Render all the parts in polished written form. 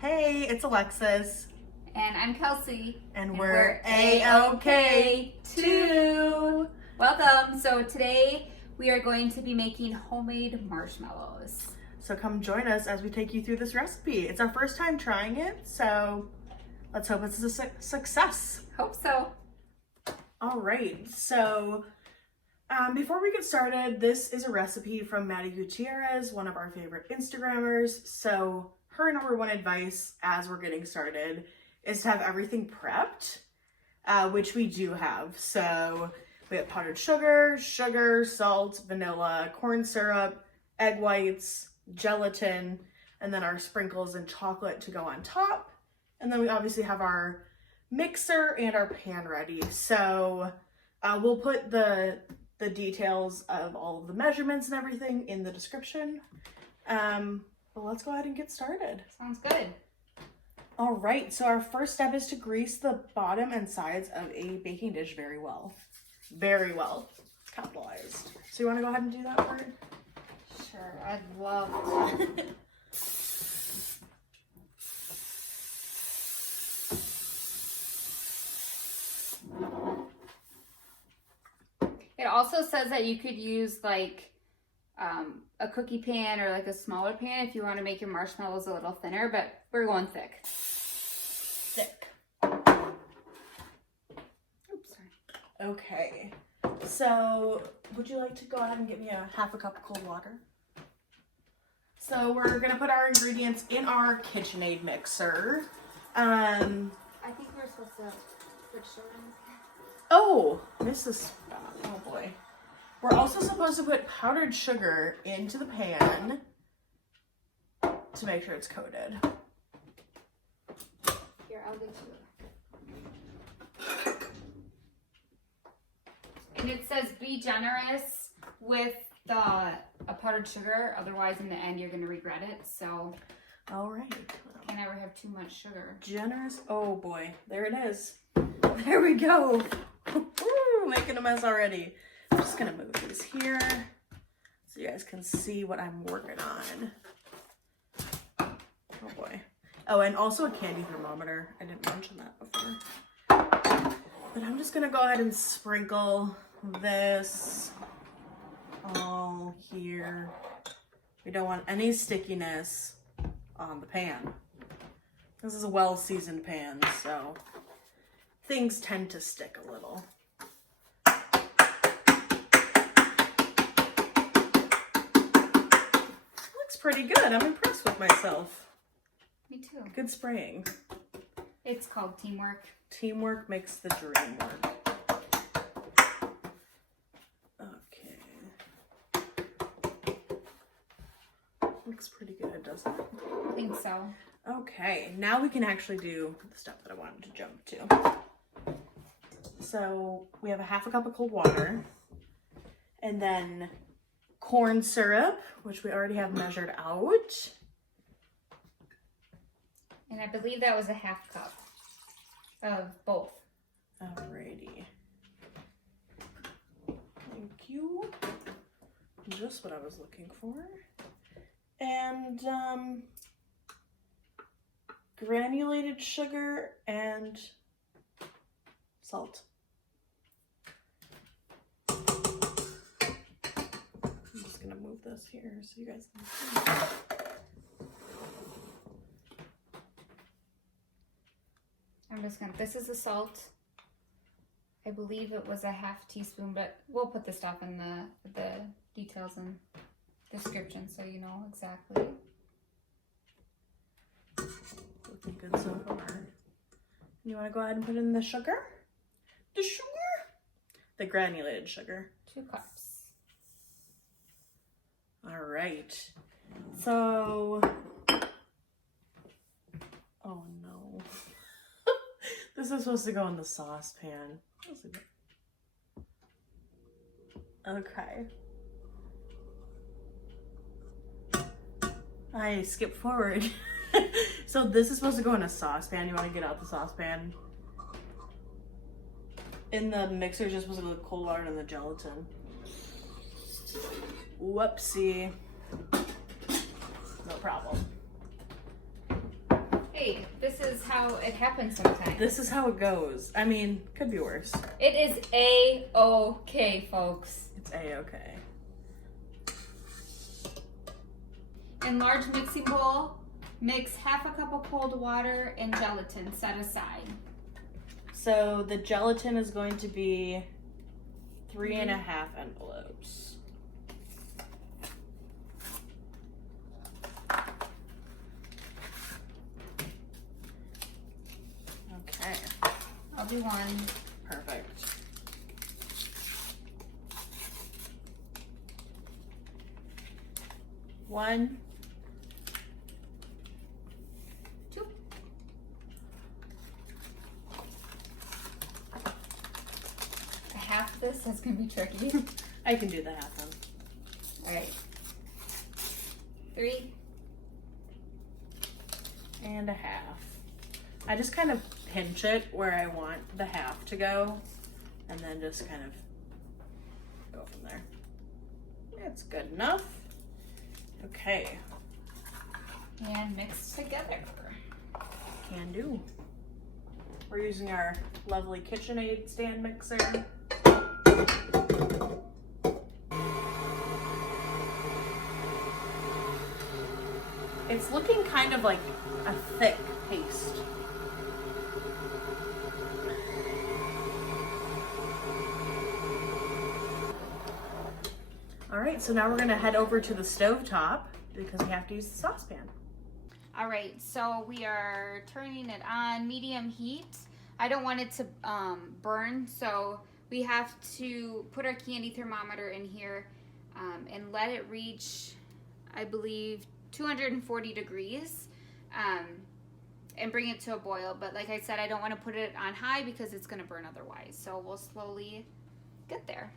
Hey, it's Alexis. And I'm Kelsey. And we're A-OK too. Welcome. So today we are going to be making homemade marshmallows. So come join us as we take you through this recipe. It's our first time trying it, so let's hope it's a success. Hope so. All right, so before we get started, this is a recipe from Maddie Gutierrez, one of our favorite Instagrammers. So her number one advice as we're getting started is to have everything prepped, which we do have. So we have powdered sugar, salt, vanilla, corn syrup, egg whites, gelatin, and then our sprinkles and chocolate to go on top. And then we obviously have our mixer and our pan ready. So we'll put the details of all of the measurements and everything in the description. But let's go ahead and get started. Sounds good. All right, so our first step is to grease the bottom and sides of a baking dish very well. Very well. It's capitalized. So you want to go ahead and do that part? Sure, I'd love to. It also says that you could use like a cookie pan or like a smaller pan if you want to make your marshmallows a little thinner, but we're going thick. Thick. Oops, sorry. Okay. So would you like to go ahead and get me a half a cup of cold water? So we're going to put our ingredients in our KitchenAid mixer. I think we're supposed to put sugar in this. Oh, missed this spot. Oh boy. We're also supposed to put powdered sugar into the pan to make sure it's coated. Here, I'll get you. And it says be generous with the powdered sugar, otherwise in the end you're going to regret it. So, all right. Can't ever have too much sugar. Generous. Oh boy, there it is. There we go. Woo, making a mess already. I'm just gonna move these here so you guys can see what I'm working on. Oh boy. Oh, and also a candy thermometer. I didn't mention that before. But I'm just gonna go ahead and sprinkle this all here. We don't want any stickiness on the pan. This is a well-seasoned pan, so things tend to stick a little. Looks pretty good. I'm impressed with myself. Me too. Good spraying. It's called teamwork. Teamwork makes the dream work. Okay. Looks pretty good, doesn't it? I think so. Okay, now we can actually do the stuff that I wanted to jump to. So we have a half a cup of cold water, and then corn syrup, which we already have measured out. And I believe that was a half cup of both. Alrighty. Thank you. Just what I was looking for. And granulated sugar and salt. I'm just gonna move this here so you guys can see. This is the salt. I believe it was a half teaspoon, but we'll put the stuff in the details and description so you know exactly. Looking good so far. You want to go ahead and put in the sugar? The sugar? The granulated sugar. 2 cups. All right. So, oh no. This is supposed to go in the saucepan. Okay. I skipped forward. So this is supposed to go in a saucepan. You want to get out the saucepan? in the mixer just was the cold water and the gelatin. Whoopsie. No problem. Hey, this is how it happens sometimes. This is how it goes. I mean, could be worse. It is A-okay, folks. It's A-okay. In large mixing bowl, mix half a cup of cold water and gelatin set aside. So the gelatin is going to be 3.5 envelopes. Okay. I'll do one. Perfect. One. Two. Half this is gonna be tricky. I can do the half one. All right. 3. And a half. I just kind of pinch it where I want the half to go, and then just kind of go from there. That's good enough. Okay. And mix together. Can do. We're using our lovely KitchenAid stand mixer. It's looking kind of like a thick paste. All right, so now we're gonna head over to the stove top because we have to use the saucepan. All right, so we are turning it on medium heat. I don't want it to burn, so we have to put our candy thermometer in here and let it reach, I believe, 240 degrees and bring it to a boil. But like I said, I don't want to put it on high because it's going to burn otherwise. So we'll slowly get there.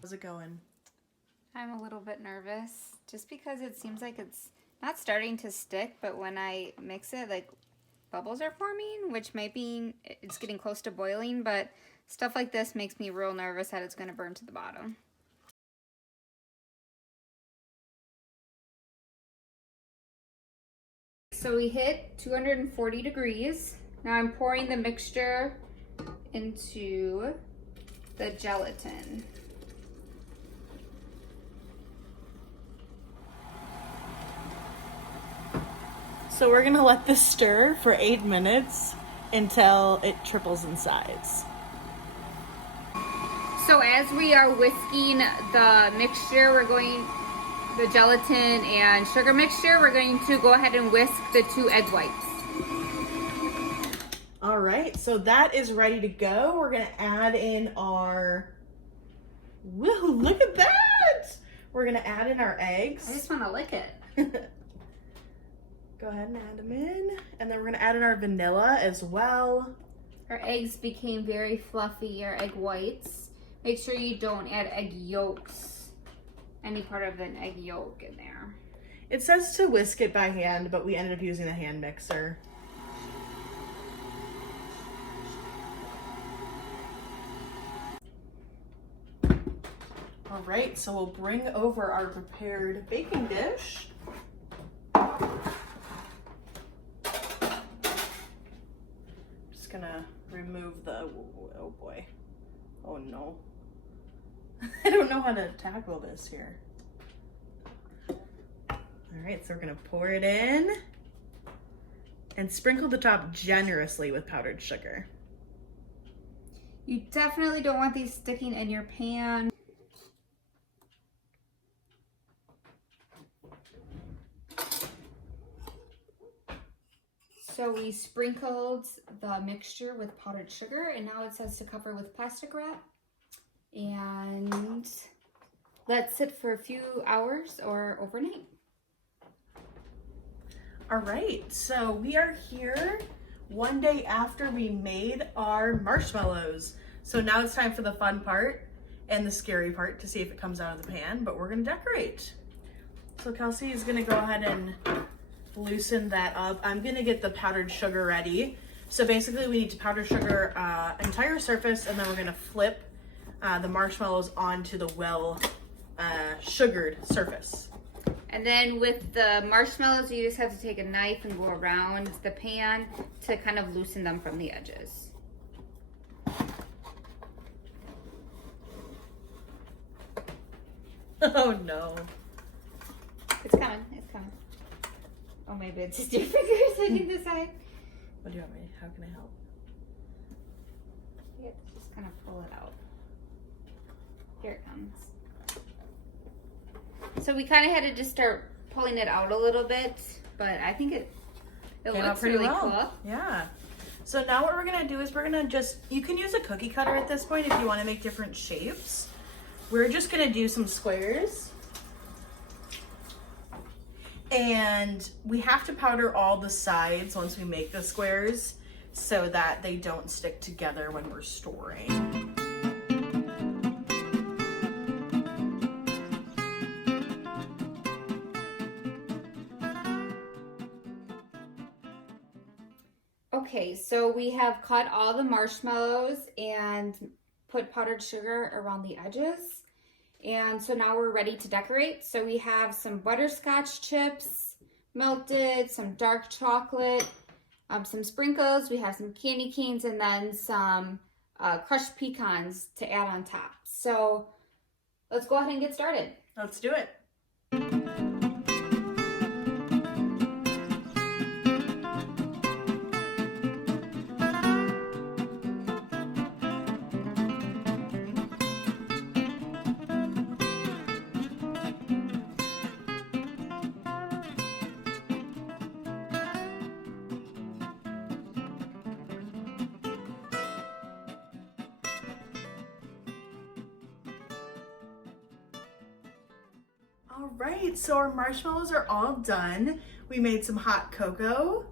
How's it going? I'm a little bit nervous just because it seems like it's not starting to stick, but when I mix it, like bubbles are forming, which might mean it's getting close to boiling, but stuff like this makes me real nervous that it's going to burn to the bottom. So we hit 240 degrees. Now I'm pouring the mixture into the gelatin. So we're gonna let this stir for 8 minutes until it triples in size. So as we are whisking the mixture, the gelatin and sugar mixture, we're going to go ahead and whisk the 2 egg whites. All right, so that is ready to go. We're gonna add in our, whoa, look at that! We're gonna add in our eggs. I just want to lick it. Go ahead and add them in. And then we're gonna add in our vanilla as well. Our eggs became very fluffy, our egg whites. Make sure you don't add egg yolks, any part of an egg yolk in there. It says to whisk it by hand, but we ended up using a hand mixer. All right, so we'll bring over our prepared baking dish. Just gonna remove the, oh boy, oh no. I don't know how to tackle this here. All right, so we're gonna pour it in and sprinkle the top generously with powdered sugar. You definitely don't want these sticking in your pan. So we sprinkled the mixture with powdered sugar, and now it says to cover with plastic wrap and let sit for a few hours or overnight. All right, so we are here one day after we made our marshmallows. So now it's time for the fun part and the scary part to see if it comes out of the pan, but we're gonna decorate. So Kelsey is gonna go ahead and loosen that up, I'm gonna get the powdered sugar ready. So basically we need to powder sugar entire surface, and then we're gonna flip the marshmallows onto the sugared surface. And then with the marshmallows, you just have to take a knife and go around the pan to kind of loosen them from the edges. Oh no. It's coming, it's coming. Oh, maybe it's just your fingers hitting the side. What do you want me? How can I help? Yep, just kind of pull it out. Here it comes. So we kind of had to just start pulling it out a little bit, but I think it looks pretty really well. cool. Yeah. So now what we're gonna do is we're gonna you can use a cookie cutter at this point if you want to make different shapes. We're just gonna do some squares. And we have to powder all the sides once we make the squares so that they don't stick together when we're storing. Okay, so we have cut all the marshmallows and put powdered sugar around the edges. And so now we're ready to decorate. So we have some butterscotch chips melted, some dark chocolate, some sprinkles. We have some candy canes, and then some crushed pecans to add on top. So let's go ahead and get started. Let's do it. All right, so our marshmallows are all done. We made some hot cocoa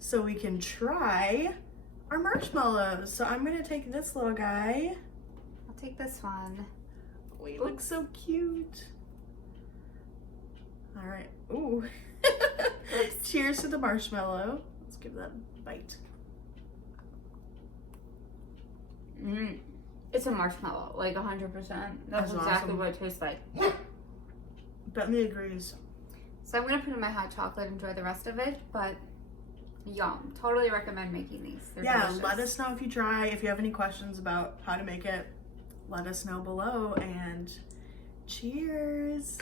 so we can try our marshmallows. So I'm gonna take this little guy. I'll take this one. Oh, he looks so cute. All right, ooh. Cheers to the marshmallow. Let's give that a bite. It's a marshmallow, like 100%. That's exactly awesome. what it tastes like. Bentley agrees. So I'm gonna put in my hot chocolate, enjoy the rest of it, but yum. Totally recommend making these. They're delicious. Let us know if you try. If you have any questions about how to make it, let us know below, and cheers.